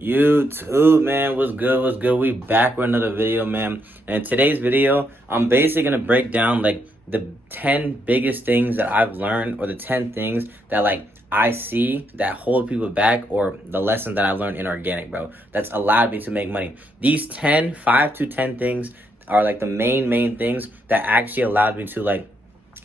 YouTube, man, what's good? We back with another video, man. And in today's video, I'm basically gonna break down like the 10 biggest things that I've learned, or the 10 things that like I see that hold people back, or the lesson that I learned in organic, bro, that's allowed me to make money. These 5 to 10 things are like the main things that actually allowed me to like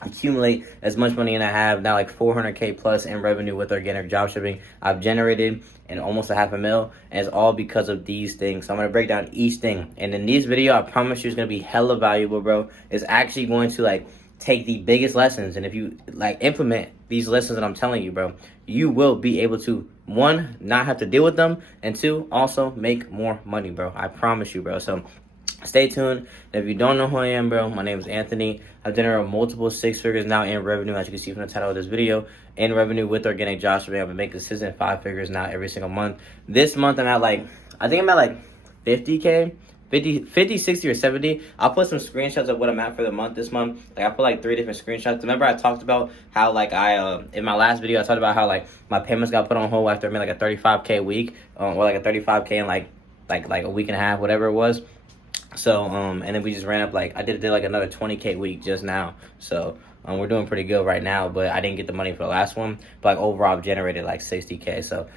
accumulate as much money, and I have now like 400k plus in revenue with organic dropshipping. I've generated in almost $500,000, and it's all because of these things. So I'm gonna break down each thing, and in this video I promise you it's gonna be hella valuable, bro. It's actually going to like take the biggest lessons, and if you like implement these lessons that I'm telling you, bro, you will be able to, one, not have to deal with them, and two, also make more money, bro. I promise you, bro. So stay tuned. And if you don't know who I am, bro, my name is Anthony. I've generated multiple 6 figures now in revenue, as you can see from the title of this video, in revenue with organic dropshipping. I've been making consistent 5 figures now every single month. This month I'm at like, I think I'm at like 50k, 50, 60, or 70. I'll put some screenshots of what I'm at for the month this month. Like I put like 3 different screenshots. Remember I talked about how like in my last video I talked about how like my payments got put on hold after I made like a 35k week, or like a 35k in like a week and a half, whatever it was. So and then we just ran up like I did like another 20k week just now. So we're doing pretty good right now, but I didn't get the money for the last one. But like overall I've generated like 60k. So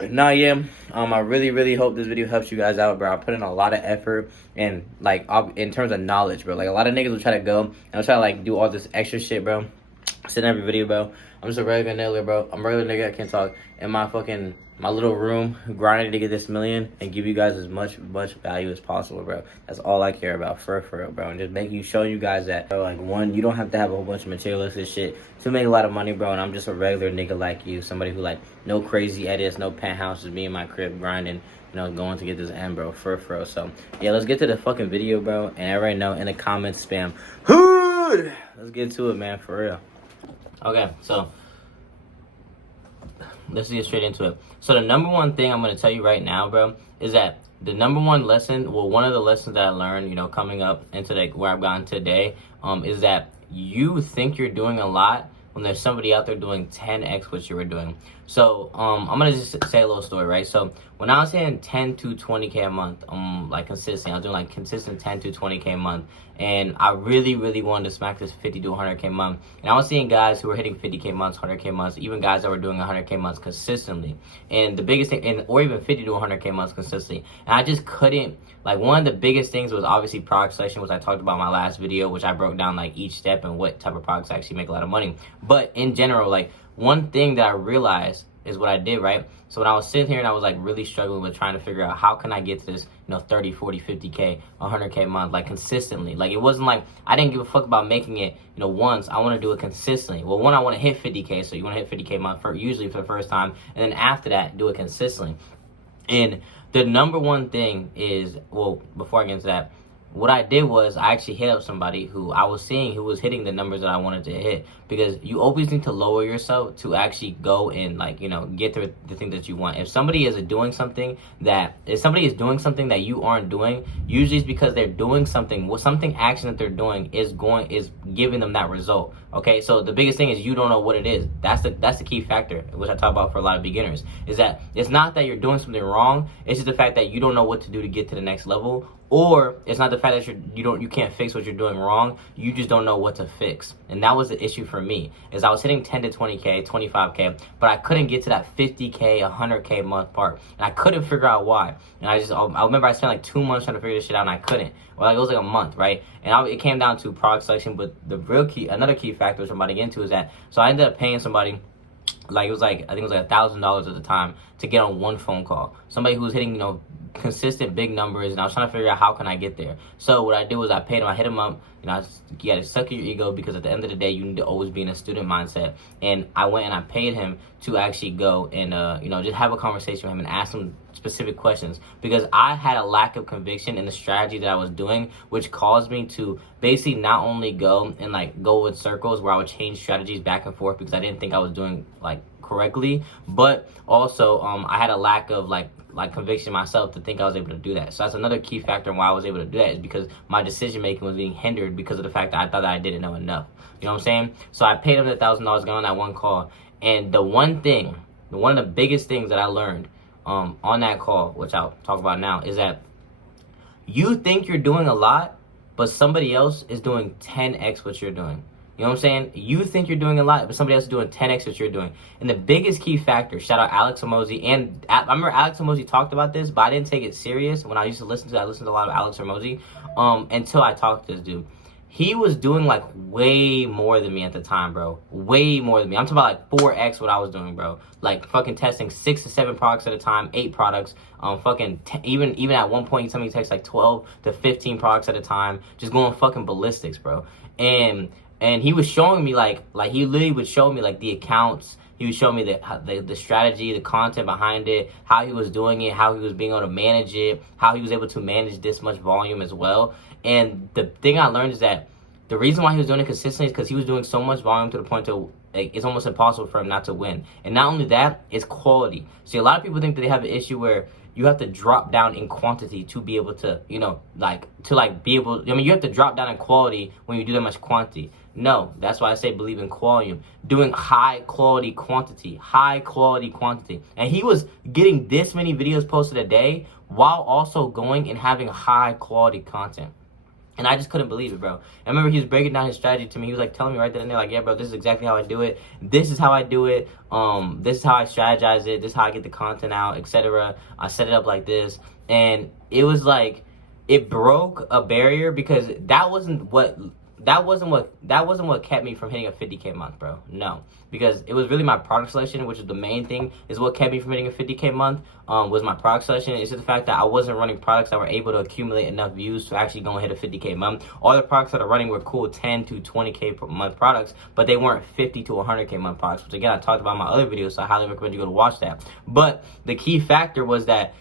no, yeah, I really hope this video helps you guys out, bro. I put in a lot of effort, and like in terms of knowledge, bro. Like a lot of niggas will try to go and will try to like do all this extra shit, bro. Sit in every video, bro. I'm just a regular nigga, bro. I'm a regular nigga. I can't talk in my little room, grinding to get this million and give you guys as much value as possible, bro. That's all I care about, for real, bro. And just showing you guys that, bro, like, one, you don't have to have a whole bunch of materialistic shit to make a lot of money, bro. And I'm just a regular nigga like you, somebody who like no crazy edits, no penthouses, me in my crib grinding, you know, going to get this end, bro, for real. So yeah, let's get to the fucking video, bro. And everybody know in the comments, spam hood. Let's get to it, man, for real. Okay, so let's get straight into it. So the number one thing I'm going to tell you right now, bro, is that the number one lesson, well, one of the lessons that I learned, you know, coming up into like where I've gotten today, is that you think you're doing a lot when there's somebody out there doing 10x what you were doing. So I'm gonna just say a little story, right? So when I was hitting 10 to 20k a month, like consistent, I was doing like consistent 10 to 20k a month, and I really wanted to smack this 50 to 100k a month. And I was seeing guys who were hitting 50k months, 100k months, even guys that were doing 100k months consistently, and the biggest thing, or even 50 to 100k months consistently. And I just couldn't. Like, one of the biggest things was obviously product selection, which I talked about in my last video, which I broke down like each step and what type of products actually make a lot of money. But in general, like, one thing that I realized is what I did, right? So when I was sitting here and I was like really struggling with trying to figure out how can I get to this, you know, 30, 40, 50k, 100k a month, like consistently. Like, it wasn't like I didn't give a fuck about making it, you know, once. I want to do it consistently. Well, one, I want to hit 50k, so you want to hit 50k a month usually for the first time, and then after that, do it consistently. And the number one thing is, well, before I get into that, what I did was I actually hit up somebody who I was seeing who was hitting the numbers that I wanted to hit, because you always need to lower yourself to actually go and, like, you know, get the thing that you want. If somebody is doing something that you aren't doing, usually it's because they're doing something action that they're doing is giving them that result. Okay, so the biggest thing is you don't know what it is. That's the key factor, which I talk about for a lot of beginners, is that it's not that you're doing something wrong, it's just the fact that you don't know what to do to get to the next level. Or it's not the fact that you can't fix what you're doing wrong, you just don't know what to fix. And that was the issue for me, is I was hitting 10 to 20k, 25k, but I couldn't get to that 50k, 100k month part, and I couldn't figure out why. And I remember I spent like 2 months trying to figure this shit out, and I couldn't. Well, like, it was like a month, right? And it came down to product selection. But the real key, another key factor which I'm about to get into, is that, so I ended up paying somebody, like, it was like, I think it was like $1,000 at the time to get on one phone call. Somebody who was hitting, you know, consistent big numbers, and I was trying to figure out how can I get there. So what I did was I paid him, I hit him up, you know, you gotta suck your ego, because at the end of the day, you need to always be in a student mindset. And I went and I paid him to actually go and, you know, just have a conversation with him and ask him specific questions, because I had a lack of conviction in the strategy that I was doing, which caused me to basically not only go with circles where I would change strategies back and forth because I didn't think I was doing like correctly, but also I had a lack of like conviction myself to think I was able to do that. So that's another key factor in why I was able to do that, is because my decision making was being hindered because of the fact that I thought that I didn't know enough. You know what I'm saying? So I paid him the $1,000 going on that one call, and one of the biggest things that I learned on that call, which I'll talk about now, is that you think you're doing a lot, but somebody else is doing 10x what you're doing. You know what I'm saying? You think you're doing a lot, but somebody else is doing 10x what you're doing. And the biggest key factor, shout out Alex Hormozi, and I remember Alex Hormozi talked about this, but I didn't take it serious when I used to listen to it. I listened to a lot of Alex Hormozi until I talked to this dude. He was doing like way more than me at the time, bro. Way more than me. I'm talking about like 4x what I was doing, bro. Like fucking testing 6 to 7 products at a time, 8 products. Even at one point, somebody takes like 12 to 15 products at a time, just going fucking ballistics, bro. And he was showing me like he literally would show me like the accounts. He would show me the strategy, the content behind it, how he was doing it, how he was being able to manage it, how he was able to manage this much volume as well. And the thing I learned is that the reason why he was doing it consistently is because he was doing so much volume to the point to like, it's almost impossible for him not to win. And not only that, it's quality. See, a lot of people think that they have an issue where you have to drop down in quantity to be able to, you have to drop down in quality when you do that much quantity. No, that's why I say believe in quality. Doing high quality quantity. And he was getting this many videos posted a day while also going and having high quality content. And I just couldn't believe it, bro. I remember he was breaking down his strategy to me. He was like telling me right then and there, like, yeah, bro, this is exactly how I do it. This is how I do it. This is how I strategize it. This is how I get the content out, etc. I set it up like this. And it was like, it broke a barrier because that wasn't what kept me from hitting a 50K month, bro. No, because it was really my product selection, which is the main thing, is what kept me from hitting a 50K month. Was my product selection. It's just the fact that I wasn't running products that were able to accumulate enough views to actually go and hit a 50K month. All the products that are running were cool 10 to 20K per month products, but they weren't 50 to 100K month products, which again I talked about in my other videos, so I highly recommend you go to watch that. But the key factor was that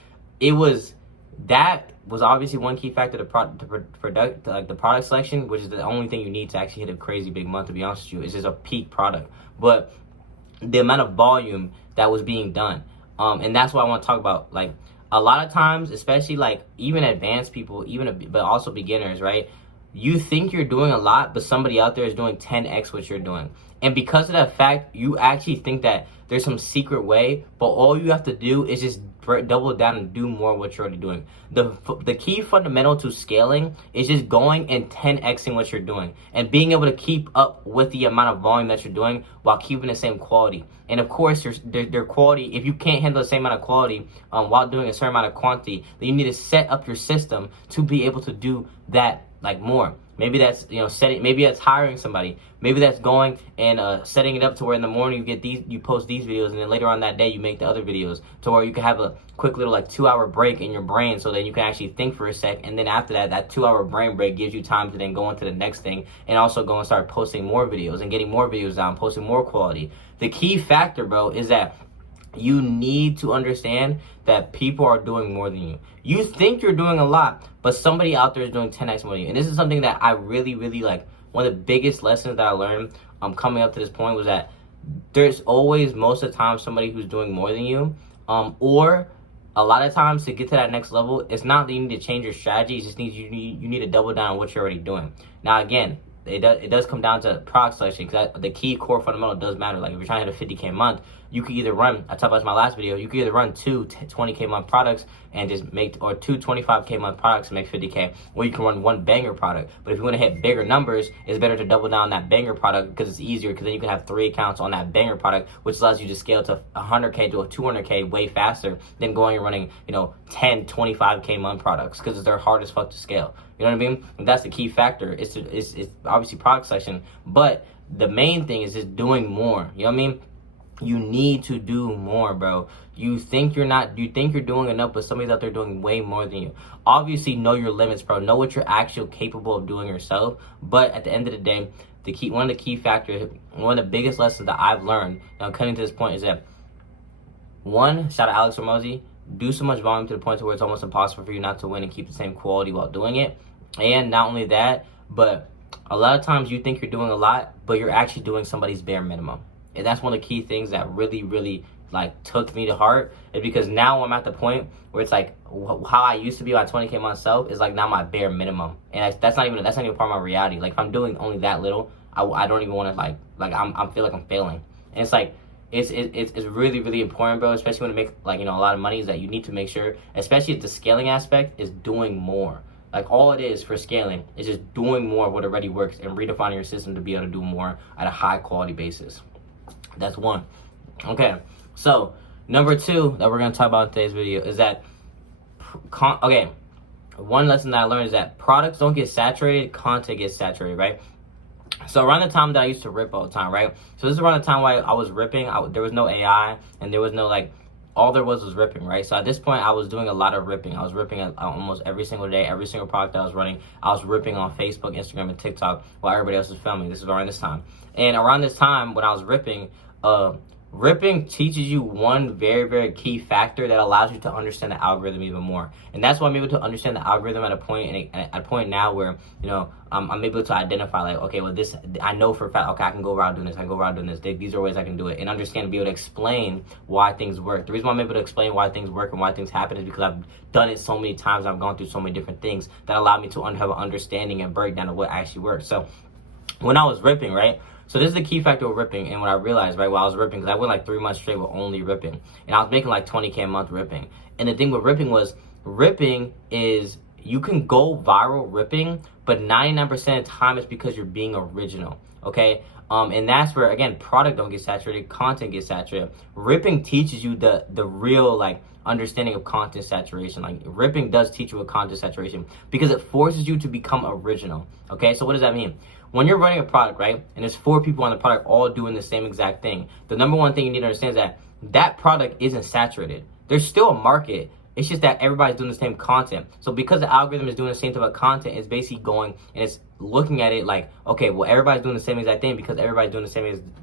that was obviously one key factor to the product selection, which is the only thing you need to actually hit a crazy big month, to be honest with you. It's just a peak product. But the amount of volume that was being done. And that's what I want to talk about. Like, a lot of times, especially like even advanced people, but also beginners, right? You think you're doing a lot, but somebody out there is doing 10x what you're doing. And because of that fact, you actually think that there's some secret way, but all you have to do is just double down and do more of what you're already doing. The key fundamental to scaling is just going and 10xing what you're doing and being able to keep up with the amount of volume that you're doing while keeping the same quality. And of course, their quality, if you can't handle the same amount of quality while doing a certain amount of quantity, then you need to set up your system to be able to do that like more. Maybe that's maybe that's hiring somebody. Maybe that's going and setting it up to where in the morning you post these videos, and then later on that day you make the other videos, to where you can have a quick little like 2-hour break in your brain, so then you can actually think for a sec, and then after that 2-hour brain break gives you time to then go into the next thing and also go and start posting more videos and getting more videos out, posting more quality. The key factor, bro, is that you need to understand that people are doing more than you. You think you're doing a lot, but somebody out there is doing 10x more than you. And this is something that I really, really like. One of the biggest lessons that I learned coming up to this point was that there's always, most of the time, somebody who's doing more than you. Or a lot of times to get to that next level, it's not that you need to change your strategy. It just needs you need to double down on what you're already doing. Now, again, it does come down to product selection, because the key core fundamental does matter. Like if you're trying to hit a 50K month, you could either run, I talked about this in my last video, you could either run 2 20K month products and just make, or 2 25K month products and make 50K, or you can run 1 banger product. But if you want to hit bigger numbers, it's better to double down on that banger product, because it's easier, because then you can have 3 accounts on that banger product, which allows you to scale to 100K to a 200K way faster than going and running 10 25K month products, because they're hard as fuck to scale. You know what I mean? And that's the key factor. It's obviously product selection, but the main thing is just doing more. You know what I mean? You need to do more, bro. You think you're doing enough, but somebody's out there doing way more than you. Obviously, know your limits, bro. Know what you're actually capable of doing yourself. But at the end of the day, one of the key factors, one of the biggest lessons that I've learned now coming to this point is that, one, shout out Alex Hormozi, do so much volume to the point to where it's almost impossible for you not to win and keep the same quality while doing it. And not only that, but a lot of times you think you're doing a lot, but you're actually doing somebody's bare minimum. And that's one of the key things that really, really like took me to heart, is because now I'm at the point where it's like how I used to be on 20K myself is like now my bare minimum. And that's not even part of my reality. Like if I'm doing only that little, I don't even want to like I feel like I'm failing. And it's like, it's really, really important, bro, especially when you make, like, you know, a lot of money, is that you need to make sure, especially the scaling aspect, is doing more. Like, all it is for scaling is just doing more of what already works and redefining your system to be able to do more at a high quality basis. That's one. Okay, so number two that we're going to talk about in today's video is that, okay, one lesson that I learned is that products don't get saturated, content gets saturated, right? So around the time that I used to rip all the time, right? So this is around the time where I was ripping. There was no AI, and there was no, like, all there was ripping, right? So at this point, I was doing a lot of ripping. I was ripping almost every single day, every single product that I was running. I was ripping on Facebook, Instagram, and TikTok while everybody else was filming. This is around this time. And around this time, when I was ripping, ripping teaches you one very, very key factor that allows you to understand the algorithm even more. And that's why I'm able to understand the algorithm at a point now where, you know, I'm able to identify, like, okay, well, this, I know for a fact, okay, I can go around doing this, I can go around doing this. These are ways I can do it, and understand and be able to explain why things work. The reason why I'm able to explain why things work and why things happen is because I've done it so many times. I've gone through so many different things that allow me to have an understanding and breakdown of what actually works. So when I was ripping, right? So this is the key factor of ripping, and what I realized, right, while I was ripping, because I went like 3 months straight with only ripping, and I was making like $20K a month ripping. And the thing with ripping is you can go viral ripping, but 99% of the time it's because you're being original, okay? And that's where, again, product don't get saturated, content gets saturated. Ripping teaches you the real, like, understanding of content saturation. Like, ripping does teach you a content saturation because it forces you to become original, okay? So what does that mean? When you're running a product, right, and there's 4 people on the product all doing the same exact thing, the number one thing you need to understand is that that product isn't saturated. There's still a market. It's just that everybody's doing the same content. So because the algorithm is doing the same type of content, it's basically going and it's looking at it like, okay, well, everybody's doing the same exact thing. Because everybody's doing the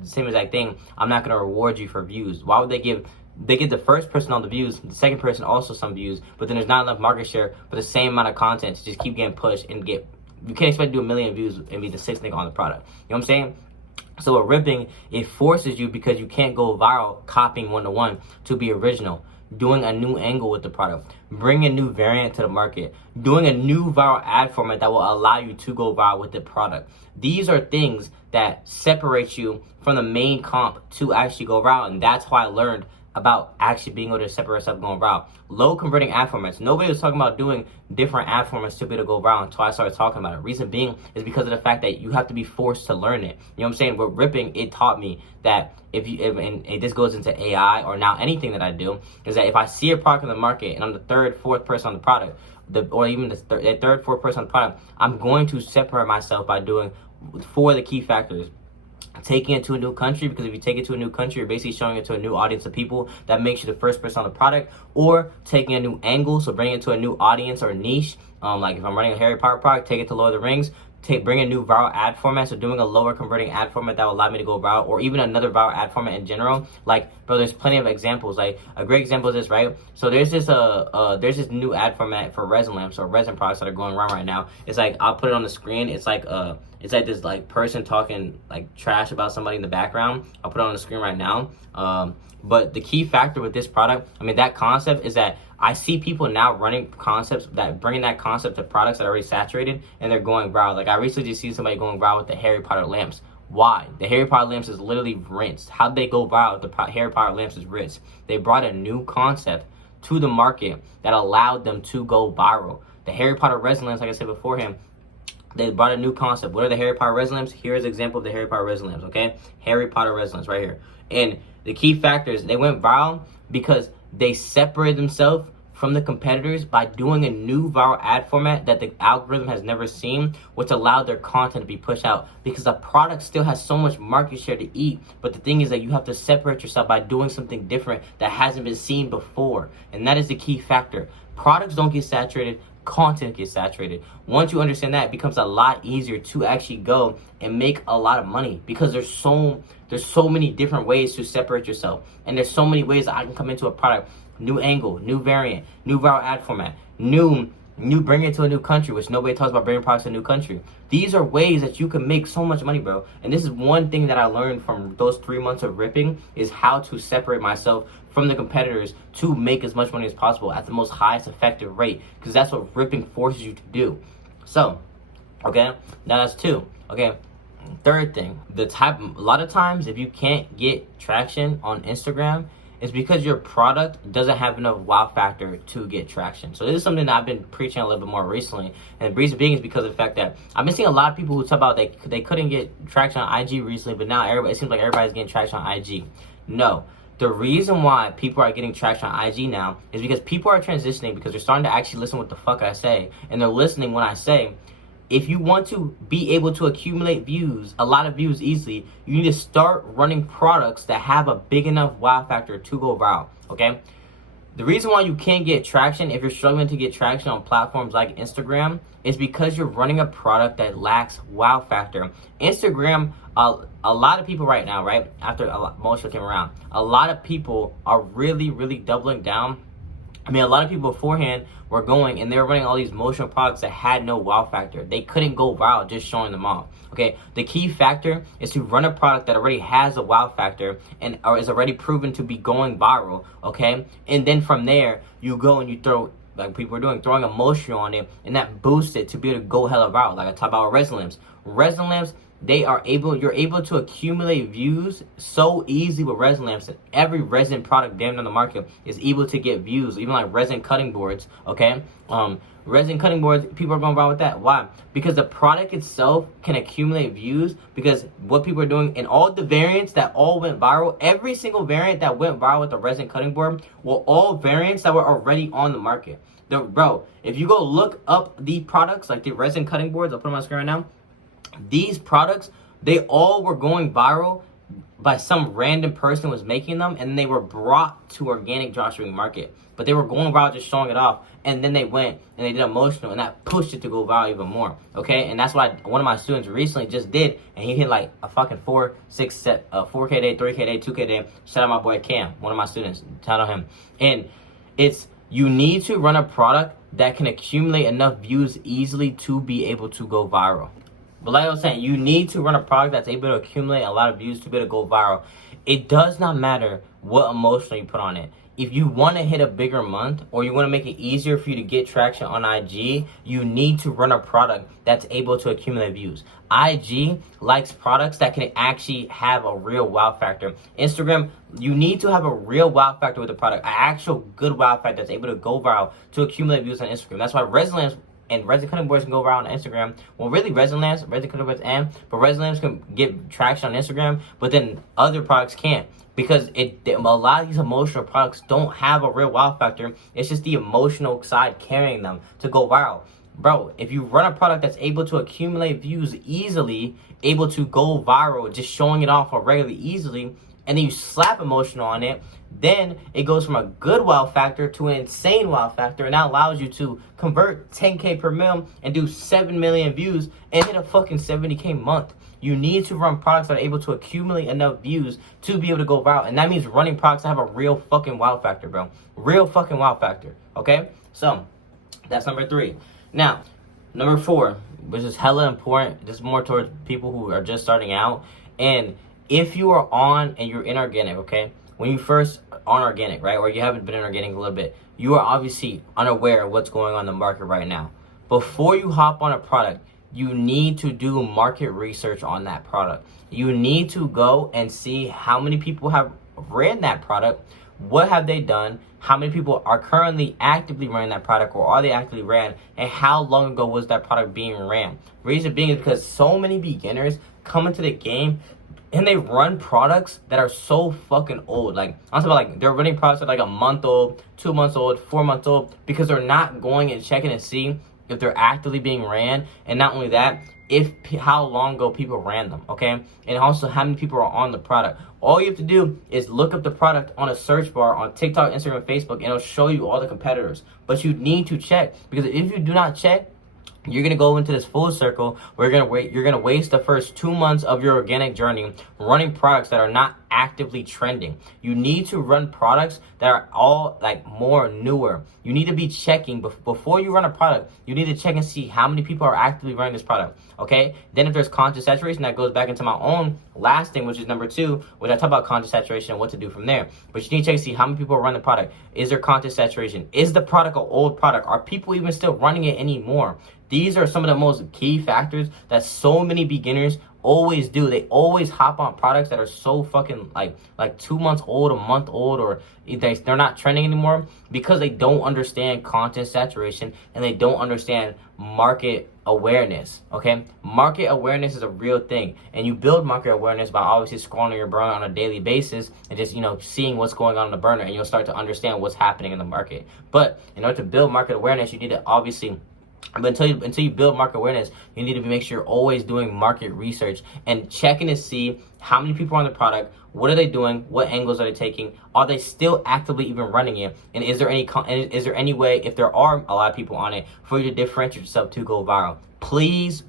same exact thing, I'm not going to reward you for views. Why would they give the first person all the views, the second person also some views, but then there's not enough market share for the same amount of content to just keep getting pushed and get. You can't expect to do 1 million views and be the 6th nigga on the product. You know what I'm saying? So with ripping, it forces you, because you can't go viral copying one-to-one, to be original. Doing a new angle with the product. Bring a new variant to the market. Doing a new viral ad format that will allow you to go viral with the product. These are things that separate you from the main comp to actually go viral. And that's why I learned about actually being able to separate yourself going viral. Low converting ad formats. Nobody was talking about doing different ad formats to be able to go viral until I started talking about it. Reason being is because of the fact that you have to be forced to learn it. You know what I'm saying? With ripping, it taught me that and this goes into AI or now anything that I do, is that if I see a product in the market and I'm the 3rd, 4th person on the product, or even the 3rd, 4th person on the product, I'm going to separate myself by doing 4 of the key factors. Taking it to a new country, because if you take it to a new country, you're basically showing it to a new audience of people. That makes you the first person on the product. Or taking a new angle, so bringing it to a new audience or niche. Like if I'm running a Harry Potter product, take it to Lord of the Rings. Bring a new viral ad format, so doing a lower converting ad format that will allow me to go viral, or even another viral ad format in general. Like, bro, there's plenty of examples. Like a great example is this, right? So there's this new ad format for resin lamps or resin products that are going around right now. It's like, I'll put it on the screen. It's like this like person talking like trash about somebody in the background. I'll put it on the screen right now. But the key factor with this product, I mean, that concept is that I see people now running concepts that bringing that concept to products that are already saturated and they're going viral. Like I recently just seen somebody going viral with the Harry Potter lamps. Why? The Harry Potter lamps is literally rinsed. How'd they go viral? The Harry Potter lamps is rinsed. They brought a new concept to the market that allowed them to go viral. The Harry Potter resin lamps, like I said beforehand, they brought a new concept. What are the Harry Potter resin lamps? Here's an example of the Harry Potter resin lamps, okay? Harry Potter resin lamps right here. And the key factors, they went viral because they separated themselves from the competitors by doing a new viral ad format that the algorithm has never seen, which allowed their content to be pushed out, because the product still has so much market share to eat. But the thing is that you have to separate yourself by doing something different that hasn't been seen before. And that is the key factor. Products don't get saturated, content gets saturated. Once you understand that, it becomes a lot easier to actually go and make a lot of money, because there's so many different ways to separate yourself. And there's so many ways that I can come into a product. New angle, new variant, new viral ad format, new bring it to a new country, which nobody talks about bringing products to a new country. These are ways that you can make so much money, bro. And this is one thing that I learned from those 3 months of ripping, is how to separate myself from the competitors to make as much money as possible at the most highest effective rate, because that's what ripping forces you to do. So, okay, now that's 2. Okay, Third thing, a lot of times if you can't get traction on Instagram, it's because your product doesn't have enough wow factor to get traction. So this is something that I've been preaching a little bit more recently. And the reason being is because of the fact that I've been seeing a lot of people who talk about they couldn't get traction on IG recently, but now it seems like everybody's getting traction on IG. No. The reason why people are getting traction on IG now is because people are transitioning, because they're starting to actually listen what the fuck I say. And they're listening when I say, if you want to be able to accumulate views, a lot of views easily, you need to start running products that have a big enough wow factor to go viral, okay? The reason why you can't get traction if you're struggling to get traction on platforms like Instagram is because you're running a product that lacks wow factor. Instagram, a lot of people right now, right, after Motion came around, a lot of people are really, really doubling down. I mean, a lot of people beforehand were going and they were running all these motion products that had no wow factor. They couldn't go viral just showing them off. Okay, the key factor is to run a product that already has a wow factor and or is already proven to be going viral. Okay, and then from there you go and you throw, like people are doing, throwing emotion on it, and that boosts it to be able to go hella viral. Like I talk about resin lamps. Resin lamps, you're able to accumulate views so easy with resin lamps that every resin product damn on the market is able to get views, even like resin cutting boards, okay? Resin cutting boards, people are going viral with that. Why? Because the product itself can accumulate views, because what people are doing in all the variants that all went viral, every single variant that went viral with the resin cutting board were all variants that were already on the market. Bro, if you go look up the products, like the resin cutting boards, I'll put them on my screen right now. These products, they all were going viral by some random person was making them, and they were brought to Organic Dropshipping Market. But they were going viral just showing it off, and then they went and they did emotional, and that pushed it to go viral even more, okay? And that's what one of my students recently just did, and he hit like a fucking 4K day, 3K day, 2K day. Shout out my boy Cam, one of my students. Shout out him. And you need to run a product that can accumulate enough views easily to be able to go viral. But like I was saying, you need to run a product that's able to accumulate a lot of views to be able to go viral. It does not matter what emotion you put on it. If you want to hit a bigger month, or you want to make it easier for you to get traction on IG, you need to run a product that's able to accumulate views. IG likes products that can actually have a real wow factor. Instagram, you need to have a real wow factor with the product, an actual good wow factor that's able to go viral to accumulate views on Instagram. That's why resin lamps and resin cutting boards can go around on Instagram. Well, really, resin cutting boards but resin lamps can get traction on Instagram, but then other products can't, because a lot of these emotional products don't have a real wow factor. It's just the emotional side carrying them to go viral. Bro, if you run a product that's able to accumulate views easily, able to go viral, just showing it off regularly easily, and then you slap emotion on it, then it goes from a good wow factor to an insane wow factor, and that allows you to convert 10K per mil and do 7 million views and hit a fucking 70K month. You need to run products that are able to accumulate enough views to be able to go viral, and that means running products that have a real fucking wow factor, bro. Real fucking wow factor, okay? So, that's number 3. Now, number 4, which is hella important, this is more towards people who are just starting out, and if you are on and you're in organic, okay? When you first on organic, right, or you haven't been in organic a little bit, you are obviously unaware of what's going on in the market right now. Before you hop on a product, you need to do market research on that product. You need to go and see how many people have ran that product, what have they done, how many people are currently actively running that product, or are they actively ran, and how long ago was that product being ran. Reason being is because so many beginners come into the game and they run products that are so fucking old. Like, I'm talking about, like, they're running products that are like a month old, 2 months old, 4 months old, because they're not going and checking to see if they're actively being ran, and not only that, how long ago people ran them, okay? And also how many people are on the product. All you have to do is look up the product on a search bar on TikTok, Instagram, Facebook, and it'll show you all the competitors. But you need to check, because if you do not check, you're gonna go into this full circle where you're gonna waste the first 2 months of your organic journey running products that are not actively trending. You need to run products that are all like more newer. You need to be checking before you run a product. You need to check and see how many people are actively running this product. Okay. Then if there's content saturation, that goes back into my own last thing, which is number 2, which I talk about content saturation and what to do from there. But you need to check and see how many people are running the product. Is there content saturation? Is the product an old product? Are people even still running it anymore? These are some of the most key factors that so many beginners always do. They always hop on products that are so fucking like 2 months old, a month old, or they're not trending anymore because they don't understand content saturation and they don't understand market awareness. Okay, market awareness is a real thing, and you build market awareness by obviously scrolling your burner on a daily basis and just seeing what's going on in the burner, and you'll start to understand what's happening in the market. But in order to build market awareness, you need to obviously, but until you build market awareness, you need to make sure you're always doing market research and checking to see how many people are on the product, what are they doing, what angles are they taking, are they still actively even running it, and is there any way, if there are a lot of people on it, for you to differentiate yourself to go viral. Please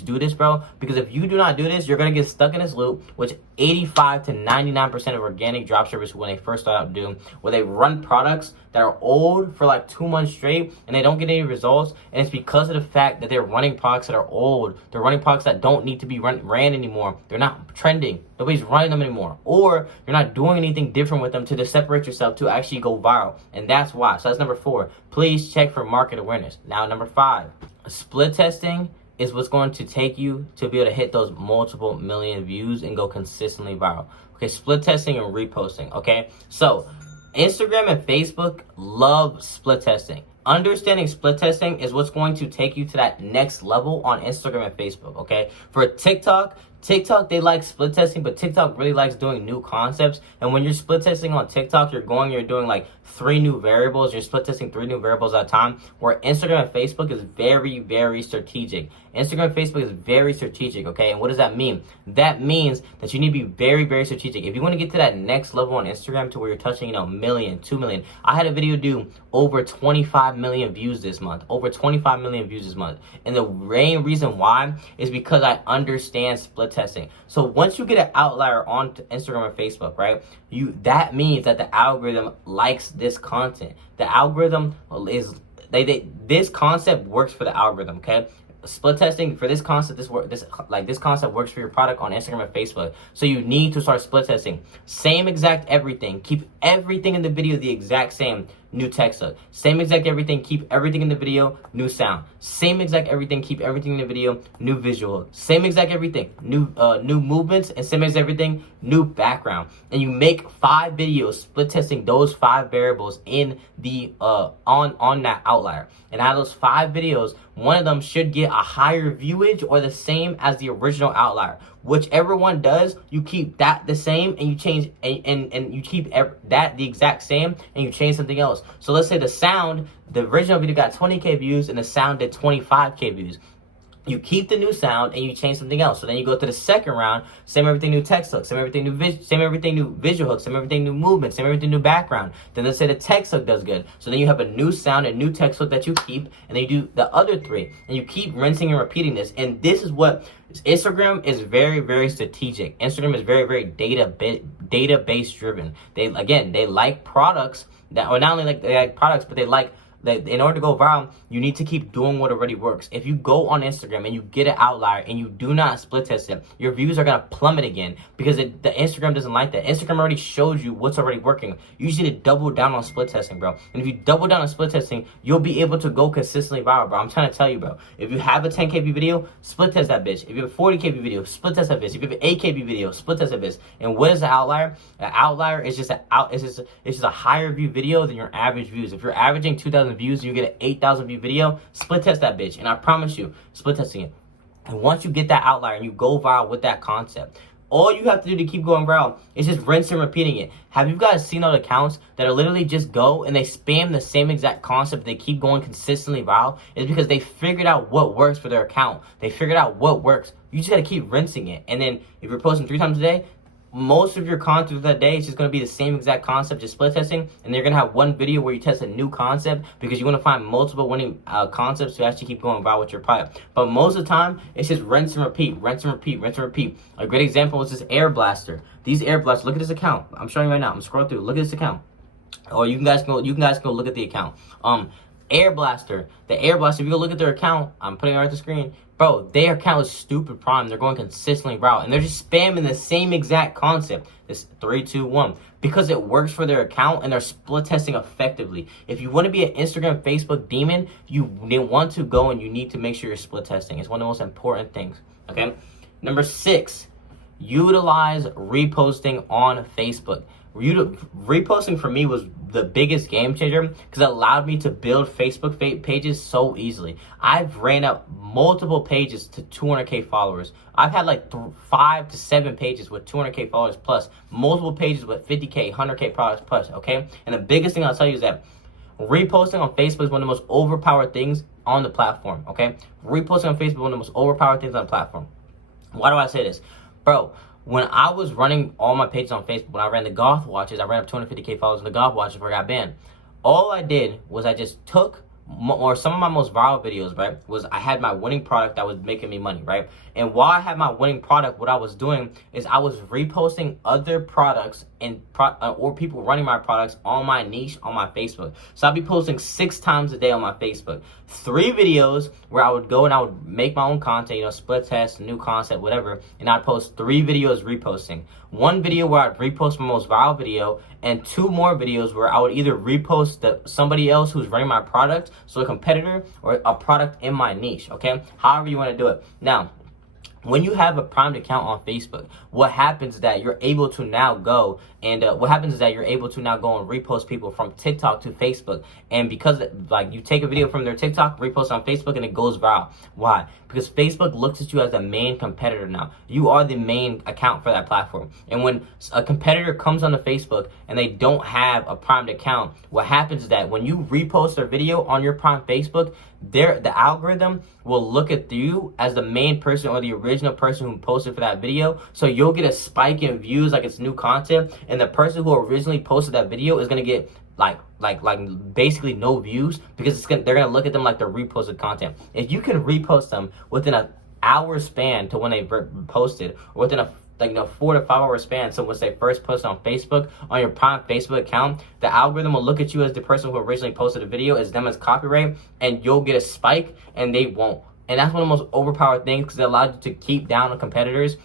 do this, bro, because if you do not do this, you're gonna get stuck in this loop, which 85 to 99% of organic dropshippers when they first start out do, where they run products that are old for like 2 months straight and they don't get any results, and it's because of the fact that they're running products that are old. They're running products that don't need to be ran anymore. They're not trending. Nobody's running them anymore, or you're not doing anything different with them to just separate yourself to actually go viral, and that's why. So that's number 4. Please check for market awareness. Now, number 5. Split testing is what's going to take you to be able to hit those multiple million views and go consistently viral. Okay, split testing and reposting. Okay, so Instagram and Facebook love split testing. Understanding split testing is what's going to take you to that next level on Instagram and Facebook. Okay, for TikTok, they like split testing, but TikTok really likes doing new concepts. And when you're split testing on TikTok, you're doing like 3 new variables. You're split testing 3 new variables at a time, where Instagram and Facebook is very, very strategic. Instagram and Facebook is very strategic, okay? And what does that mean? That means that you need to be very, very strategic. If you want to get to that next level on Instagram to where you're touching, 1 million, 2 million. I had a video do over 25 million views this month. Over 25 million views this month. And the main reason why is because I understand split testing. So once you get an outlier on Instagram or Facebook, right? That means that the algorithm likes this content. The algorithm is this concept works for the algorithm, okay? Split testing for this concept, this concept works for your product on Instagram and Facebook. So you need to start split testing. Same exact everything. Keep everything in the video the exact same. New text hook. Same exact everything. Keep everything in the video. New sound. Same exact everything. Keep everything in the video. New visual. Same exact everything. New movements, and same exact everything. New background. And you make 5 videos split testing those 5 variables in the on that outlier. And out of those 5 videos, one of them should get a higher viewage or the same as the original outlier. Whichever one does, you keep that the same, and you change and you keep that the exact same, and you change something else. So let's say the original video got 20K views and the sound did 25K views. You keep the new sound and you change something else. So then you go to the second round, same everything new text hook, same everything new visual hook, same everything new movement, same everything new background. Then let's say the text hook does good. So then you have a new sound and new text hook that you keep, and then you do the other 3, and you keep rinsing and repeating this. And this is what Instagram is very, very strategic. Instagram is very, very database driven. They like products that, or not only like they like products, but they like. In order to go viral, you need to keep doing what already works. If you go on Instagram and you get an outlier and you do not split test it, your views are going to plummet again, because the Instagram doesn't like that. Instagram already shows you what's already working. You just need to double down on split testing, bro. And if you double down on split testing, you'll be able to go consistently viral, bro. I'm trying to tell you, bro. If you have a 10K view video, split test that bitch. If you have a 40K view video, split test that bitch. If you have an 8K view video, split test that bitch. And what is the outlier? An outlier is just a higher view video than your average views. If you're averaging 2,000 views, you get an 8,000 view video, split test that bitch, and I promise you, split testing it. And once you get that outlier and you go viral with that concept, all you have to do to keep going viral is just rinse and repeating it. Have you guys seen those accounts that are literally just go and they spam the same exact concept, they keep going consistently viral? It's because they figured out what works for their account. They figured out what works. You just gotta keep rinsing it. And then if you're posting 3 times a day, most of your content that day is just going to be the same exact concept, just split testing, and you're going to have one video where you test a new concept, because you want to find multiple winning concepts to actually keep going viral with your product. But most of the time, it's just rinse and repeat, rinse and repeat, rinse and repeat. A great example is this air blaster. These air blasters, look at this account. I'm showing you right now. I'm scrolling through. Look at this account. Or you guys can go look at the account. Air blaster. The air blaster, if you go look at their account, I'm putting it right at the screen. Bro, their account is stupid prime. They're going consistently viral, and they're just spamming the same exact concept. This 3, 2, 1, because it works for their account, and they're split testing effectively. If you want to be an Instagram, Facebook demon, you want to go and you need to make sure you're split testing. It's one of the most important things. Okay. Number 6, utilize reposting on Facebook. Reposting for me was the biggest game changer because it allowed me to build Facebook pages so easily. I've ran up multiple pages to 200K followers. I've had like 5 to 7 pages with 200K followers plus, multiple pages with 50K, 100K products plus, okay? And the biggest thing I'll tell you is that reposting on Facebook is one of the most overpowered things on the platform, okay? Reposting on Facebook is one of the most overpowered things on the platform. Why do I say this? Bro, when I was running all my pages on Facebook, when I ran the golf watches, I ran up 250K followers in the golf watches before I got banned. All I did was I just took, or some of my most viral videos, right, was I had my winning product that was making me money, right? And while I had my winning product, what I was doing is I was reposting other products and or people running my products on my niche on my Facebook. So I'd be posting 6 times a day on my Facebook. 3 videos where I would go and I would make my own content, you know, split test, new concept, whatever, and I'd post 3 videos reposting. 1 video where I'd repost my most viral video, and 2 more videos where I would either repost somebody else who's running my product, so a competitor, or a product in my niche, okay? However you want to do it. Now, when you have a primed account on Facebook, what happens is that you're able to now go and repost people from TikTok to Facebook. And because like you take a video from their TikTok, repost on Facebook, and it goes viral. Why? Because Facebook looks at you as the main competitor now. You are the main account for that platform. And when a competitor comes onto Facebook and they don't have a primed account, what happens is that when you repost their video on your primed Facebook, the algorithm will look at you as the main person or the original person who posted for that video. So you'll get a spike in views like it's new content, and the person who originally posted that video is gonna get like basically no views because they're gonna look at them like they're reposted content. If you can repost them within an hour span to when they posted, or within a 4 to 5 hour span, so once they first post on Facebook, on your prime Facebook account, the algorithm will look at you as the person who originally posted a video, as them as copyright, and you'll get a spike and they won't. And that's one of the most overpowered things because it allows you to keep down on competitors.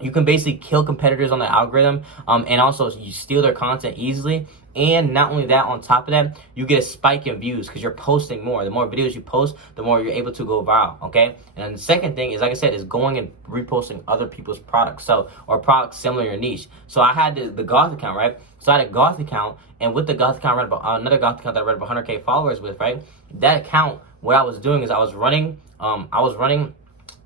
You can basically kill competitors on the algorithm, and also you steal their content easily. And not only that, on top of that, you get a spike in views because you're posting more. The more videos you post, the more you're able to go viral, okay? And then the second thing is, like I said, is going and reposting other people's products, or products similar to your niche. So I had the goth account, right? So I had a goth account, and with the goth account, I ran about another goth account that I ran about 100K followers with, right? That account, what I was doing is I was running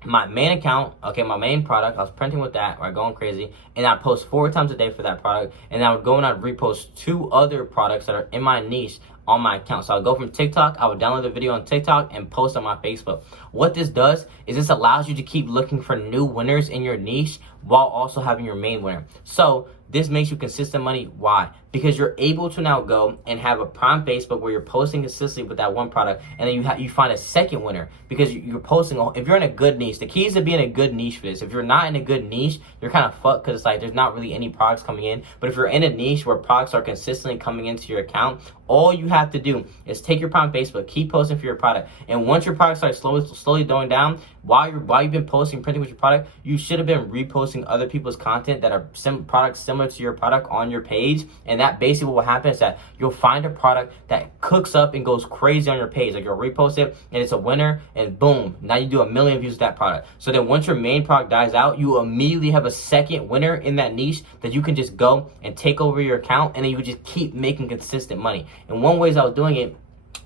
my main account, okay, my main product. I was printing with that, or going crazy, and I'd post 4 times a day for that product, and I would go and I'd repost 2 other products that are in my niche on my account. So I'll go from TikTok, I would download the video on TikTok and post on my Facebook. What this does is this allows you to keep looking for new winners in your niche while also having your main winner. So this makes you consistent money. Why? Because you're able to now go and have a prime Facebook where you're posting consistently with that one product, and then you find a second winner because you're posting. If you're in a good niche, the key is to be in a good niche for this. If you're not in a good niche, you're kind of fucked because it's like there's not really any products coming in. But if you're in a niche where products are consistently coming into your account, all you have to do is take your prime Facebook, keep posting for your product, and once your product starts slowly going down, while you've been posting, printing with your product, you should have been reposting other people's content that are products similar to your product on your page. And that basically what will happen is that you'll find a product that cooks up and goes crazy on your page. Like you'll repost it and it's a winner, and boom, now you do 1 million views of that product. So then once your main product dies out, you immediately have a second winner in that niche that you can just go and take over your account, and then you would just keep making consistent money. And one way I was doing it,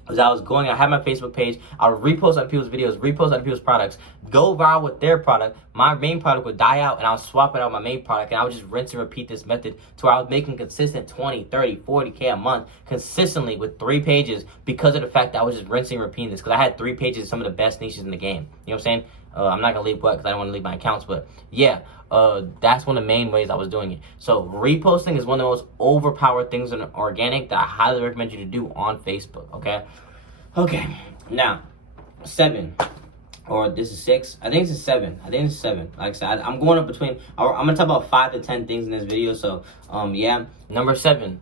I had my Facebook page, I would repost other people's videos, repost other people's products, go viral with their product, my main product would die out, and I would swap it out with my main product, and I would just rinse and repeat this method to where I was making consistent 20, 30, 40K a month consistently with 3 pages because of the fact that I was just rinsing and repeating this, because I had 3 pages of some of the best niches in the game. You know what I'm saying? I'm not going to leave what because I don't want to leave my accounts, but yeah, that's one of the main ways I was doing it. So reposting is one of the most overpowered things in organic that I highly recommend you to do on Facebook, okay? Now, 7, or this is 6. I think this is 7. Like I said, I'm going up between, I'm going to talk about 5 to 10 things in this video. So, yeah. Number 7,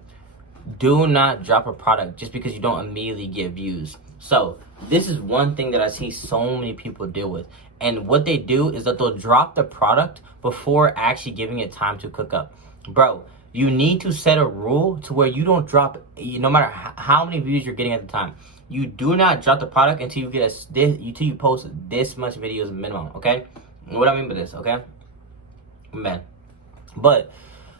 do not drop a product just because you don't immediately get views. So this is one thing that I see so many people deal with. And what they do is that they'll drop the product before actually giving it time to cook up. Bro, you need to set a rule to where you don't drop, no matter how many views you're getting at the time. You do not drop the product until you get until you post this much videos minimum, okay? What I mean by this, okay? Man. But,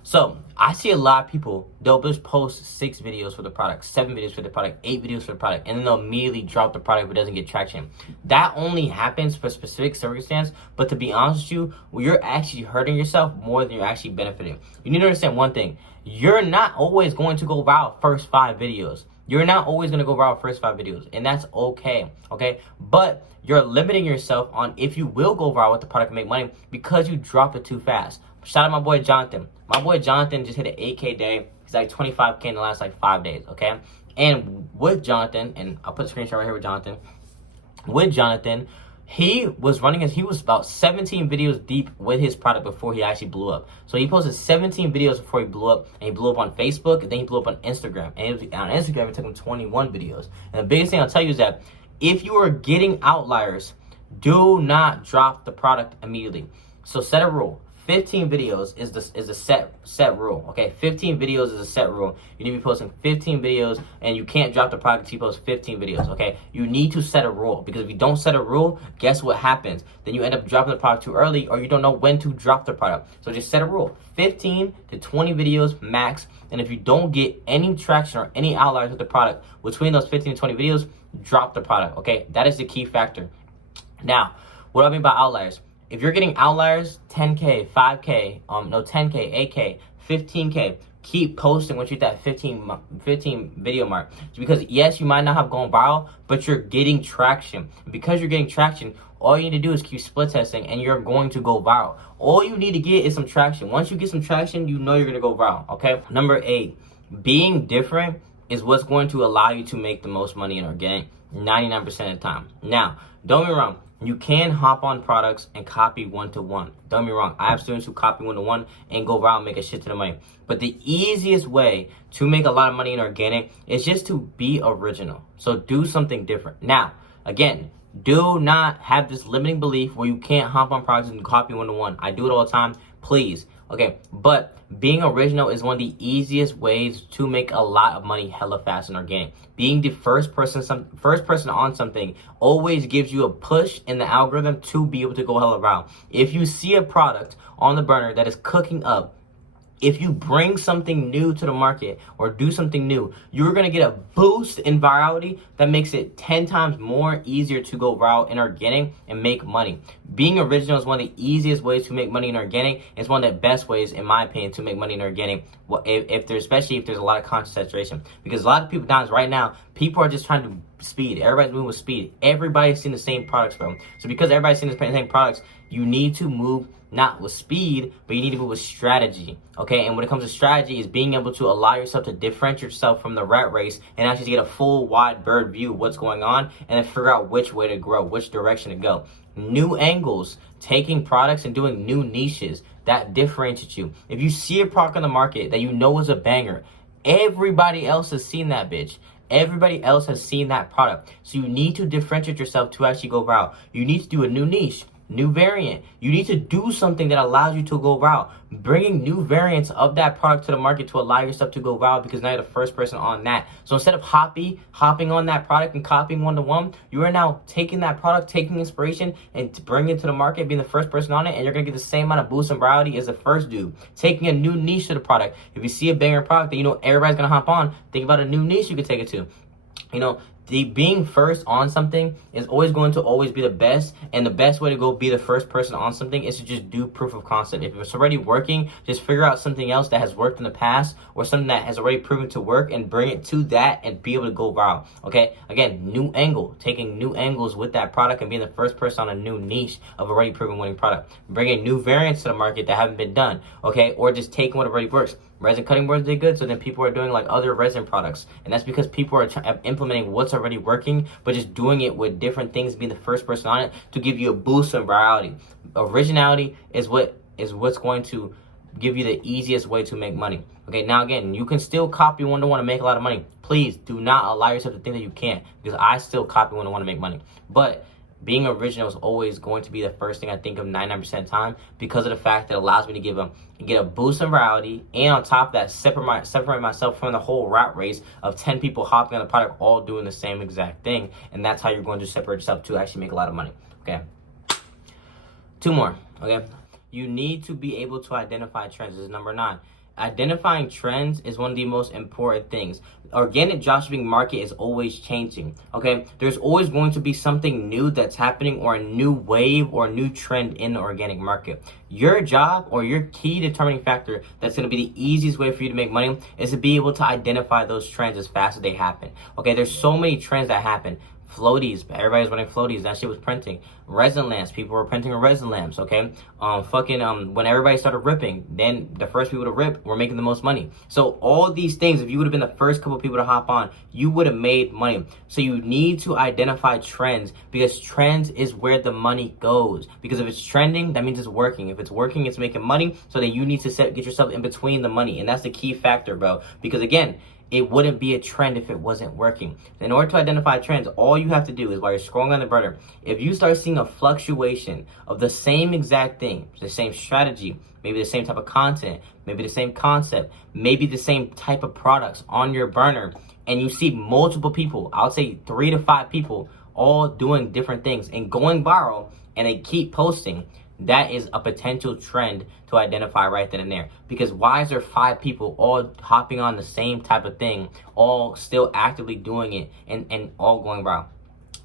so, I see a lot of people, they'll just post 6 videos for the product, 7 videos for the product, 8 videos for the product, and then they'll immediately drop the product if it doesn't get traction. That only happens for specific circumstance, but to be honest with you, you're actually hurting yourself more than you're actually benefiting. You need to understand one thing. You're not always going to go viral first 5 videos. You're not always going to go viral first 5 videos, and that's okay, okay? But you're limiting yourself on if you will go viral with the product and make money because you dropped it too fast. Shout out my boy Jonathan. My boy Jonathan just hit an 8K day. He's like 25K in the last like 5 days, okay? And with Jonathan, and I'll put a screenshot right here with Jonathan. With Jonathan, he was about 17 videos deep with his product before he actually blew up. So he posted 17 videos before he blew up, and he blew up on Facebook, and then he blew up on Instagram. And on Instagram, it took him 21 videos. And the biggest thing I'll tell you is that if you are getting outliers, do not drop the product immediately. So set a rule. 15 videos is a set rule, okay? 15 videos is a set rule. You need to be posting 15 videos, and you can't drop the product until you post 15 videos, okay? You need to set a rule, because if you don't set a rule, guess what happens? Then you end up dropping the product too early, or you don't know when to drop the product. So just set a rule, 15 to 20 videos max, and if you don't get any traction or any outliers with the product between those 15 to 20 videos, drop the product, okay? That is the key factor. Now, what do I mean by outliers? If you're getting outliers, 10K, 5K, 10K, 8K, 15K, keep posting once you hit that 15 video mark. Because yes, you might not have gone viral, but you're getting traction. Because you're getting traction, all you need to do is keep split testing, and you're going to go viral. All you need to get is some traction. Once you get some traction, you know you're going to go viral, okay? Number 8, being different is what's going to allow you to make the most money in organic 99% of the time. Now, don't get me wrong. You can hop on products and copy one-to-one. Don't get me wrong. I have students who copy one-to-one and go viral and make a shit ton of money. But the easiest way to make a lot of money in organic is just to be original. So do something different. Now, again, do not have this limiting belief where you can't hop on products and copy one-to-one. I do it all the time. Please. Okay, but being original is one of the easiest ways to make a lot of money hella fast in organic. Being the first person on something always gives you a push in the algorithm to be able to go hella viral. If you see a product on the burner that is cooking up, if you bring something new to the market or do something new, you're going to get a boost in virality that makes it 10 times more easier to go viral in organic and make money. Being original is one of the easiest ways to make money in organic. It's one of the best ways, in my opinion, to make money in organic, especially if there's a lot of content saturation. Because a lot of people right now, people are just trying to speed. Everybody's moving with speed. Everybody's seeing the same products, bro. So because everybody's seeing the same products, you need to move not with speed, but you need to move with strategy, okay? And when it comes to strategy, is being able to allow yourself to differentiate yourself from the rat race and actually get a full wide bird view of what's going on, and then figure out which way to grow, which direction to go. New angles, taking products and doing new niches, that differentiates you. If you see a product on the market that you know is a banger, everybody else has seen that bitch. Everybody else has seen that product. So you need to differentiate yourself to actually go viral. You need to do a new niche, new variant. You need to do something that allows you to go viral. Bringing new variants of that product to the market to allow yourself to go viral, because now you're the first person on that. So instead of hopping on that product and copying one-to-one, you are now taking that product, taking inspiration, and bringing it to the market, being the first person on it, and you're going to get the same amount of boost and virality as the first dude. Taking a new niche to the product. If you see a banger product that you know everybody's going to hop on, think about a new niche you could take it to. You know, being first on something is always going to be the best, and the best way to go be the first person on something is to just do proof of concept. If it's already working, just figure out something else that has worked in the past, or something that has already proven to work, and bring it to that and be able to go viral. Okay, again, new angle, taking new angles with that product and being the first person on a new niche of already proven winning product. Bringing new variants to the market that haven't been done, okay, or just taking what already works. Resin cutting boards did good, so then people are doing like other resin products, and that's because people are implementing what's already working, but just doing it with different things, being the first person on it to give you a boost in virality. Originality is what's going to give you the easiest way to make money. Okay, now again, you can still copy one-to-one and make a lot of money. Please do not allow yourself to think that you can't, because I still copy one-to-one to make money. But being original is always going to be the first thing I think of 99% of the time, because of the fact that it allows me to get a boost in virality, and on top of that, separate myself from the whole rat race of 10 people hopping on the product all doing the same exact thing. And that's how you're going to separate yourself to actually make a lot of money. Okay. Two more, okay? You need to be able to identify trends. This is number 9. Identifying trends is one of the most important things. Organic dropshipping market is always changing, okay? There's always going to be something new that's happening, or a new wave or a new trend in the organic market. Your job, or your key determining factor that's going to be the easiest way for you to make money, is to be able to identify those trends as fast as they happen, okay? There's so many trends that happen. Floaties, everybody's running floaties. That shit was printing. Resin lamps, people were printing resin lamps, okay? When everybody started ripping, then the first people to rip were making the most money. So all these things, if you would have been the first couple people to hop on, you would have made money. So you need to identify trends, because trends is where the money goes. Because if it's trending, that means it's working. If it's working, it's making money. So then you need to get yourself in between the money, and that's the key factor, bro. Because again, it wouldn't be a trend if it wasn't working. In order to identify trends, all you have to do is, while you're scrolling on the burner, if you start seeing a fluctuation of the same exact thing, the same strategy, maybe the same type of content, maybe the same concept, maybe the same type of products on your burner, and you see multiple people, I would say 3 to 5 people, all doing different things and going viral, and they keep posting, that is a potential trend to identify right then and there. Because why is there 5 people all hopping on the same type of thing, all still actively doing it, and all going viral?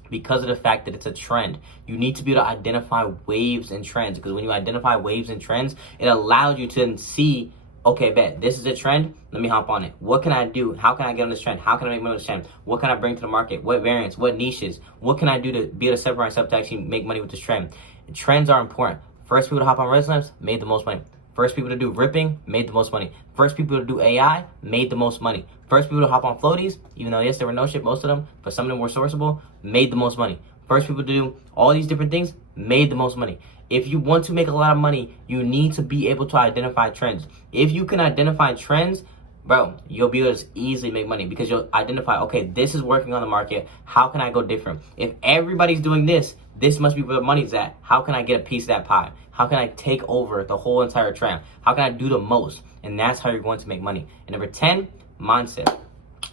Because of the fact that it's a trend. You need to be able to identify waves and trends, because when you identify waves and trends, it allows you to then see, okay, bet, this is a trend, let me hop on it. What can I do? How can I get on this trend? How can I make money on this trend? What can I bring to the market? What variants? What niches? What can I do to be able to separate myself to actually make money with this trend? Trends are important. First people to hop on resin lamps made the most money. First people to do ripping made the most money. First people to do AI made the most money. First people to hop on floaties, even though yes, there were no shit, most of them, but some of them were sourceable, made the most money. First people to do all these different things made the most money. If you want to make a lot of money, you need to be able to identify trends. If you can identify trends, bro, you'll be able to easily make money, because you'll identify, okay, this is working on the market. How can I go different? If everybody's doing this, this must be where the money's at. How can I get a piece of that pie? How can I take over the whole entire trend? How can I do the most? And that's how you're going to make money. And number 10, mindset.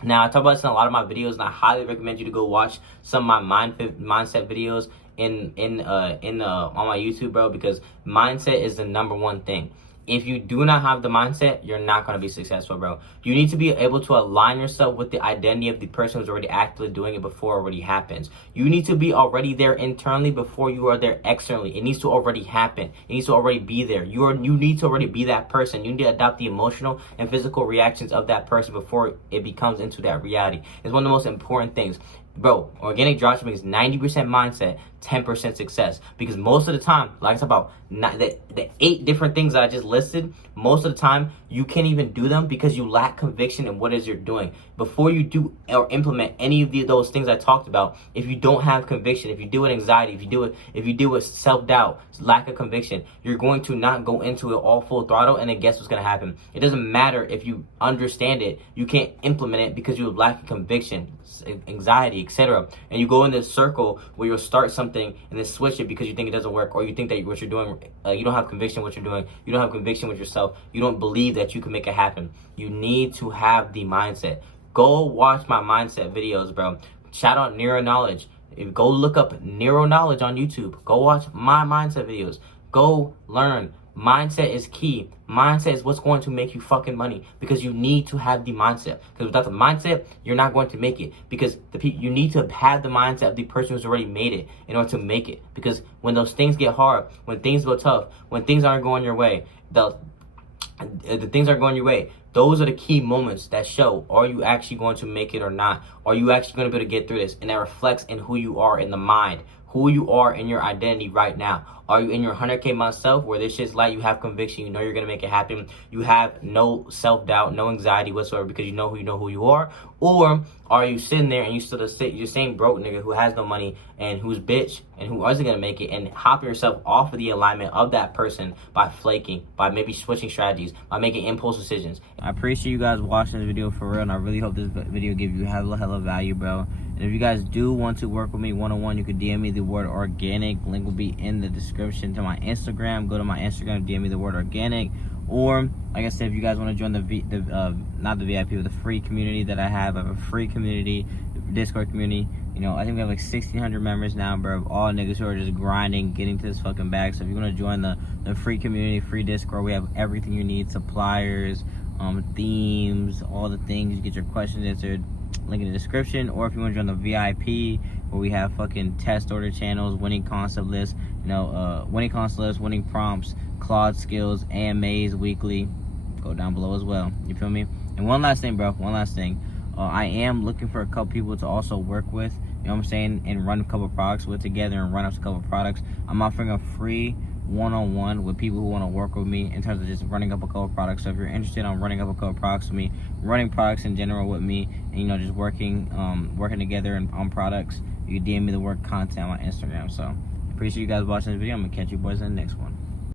Now, I talk about this in a lot of my videos, and I highly recommend you to go watch some of my mindset videos on my YouTube, bro, because mindset is the number one thing. If you do not have the mindset, you're not going to be successful, bro. You need to be able to align yourself with the identity of the person who's already actively doing it before it already happens. You need to be already there internally before you are there externally. It needs to already happen. It needs to already be there. You need to already be that person. You need to adopt the emotional and physical reactions of that person before it becomes into that reality. It's one of the most important things. Bro, organic dropshipping is 90% mindset, 10% success. Because most of the time, like I talk about the 8 different things that I just listed, most of the time you can't even do them because you lack conviction in what it is you're doing. Before you do or implement any of those things I talked about, if you don't have conviction, if you do it anxiety, if you do it self-doubt, lack of conviction, you're going to not go into it all full throttle, and then guess what's going to happen? It doesn't matter if you understand it, you can't implement it because you have lack of conviction, anxiety, etc. And you go in this circle where you'll start something and then switch it because you think it doesn't work, or you think that what you're doing, you don't have conviction what you're doing, you don't have conviction with yourself, you don't believe that you can make it happen. You need to have the mindset. Go watch my mindset videos, bro. Shout out Neuro Knowledge. Go look up Neuro Knowledge on YouTube. Go watch my mindset videos. Go learn. Mindset is key. Mindset is what's going to make you fucking money, because you need to have the mindset. Because without the mindset, you're not going to make it. Because you need to have the mindset of the person who's already made it in order to make it. Because when those things get hard, when things go tough, when things aren't going your way, the things aren't going your way, those are the key moments that show, are you actually going to make it or not? Are you actually going to be able to get through this? And that reflects in who you are in the mind, who you are in your identity right now. Are you in your 100K month self where this shit's like, you have conviction, you know you're going to make it happen, you have no self-doubt, no anxiety whatsoever because you know who you are? Or are you sitting there and you still you're same broke nigga who has no money and who's bitch and who isn't going to make it, and hop yourself off of the alignment of that person by flaking, by maybe switching strategies, by making impulse decisions? I appreciate you guys watching this video for real, and I really hope this video gives you hella value, bro. And if you guys do want to work with me one-on-one, you could DM me the word organic. Link will be in the description to my Instagram. Go to my Instagram, DM me the word organic. Or, like I said, if you guys want to join not the VIP, but the free community that I have a free community, Discord community. You know, I think we have like 1,600 members now, bro. All niggas who are just grinding, getting to this fucking bag. So if you want to join the free community, free Discord, we have everything you need: suppliers, themes, all the things. You get your questions answered. Link in the description. Or if you want to join the VIP, where we have fucking test order channels, winning concept lists, winning concept lists, winning prompts, Claude skills, AMAs weekly. Go down below as well. You feel me? And one last thing, bro. One last thing. I am looking for a couple people to also work with, you know what I'm saying, and run a couple products with together and run up a couple products. I'm offering a free one-on-one with people who want to work with me in terms of just running up a couple products. So if you're interested in running up a couple products with me, running products in general with me, and, you know, just working together on products, you can DM me the work content on my Instagram. So appreciate you guys watching this video. I'm gonna catch you boys in the next one.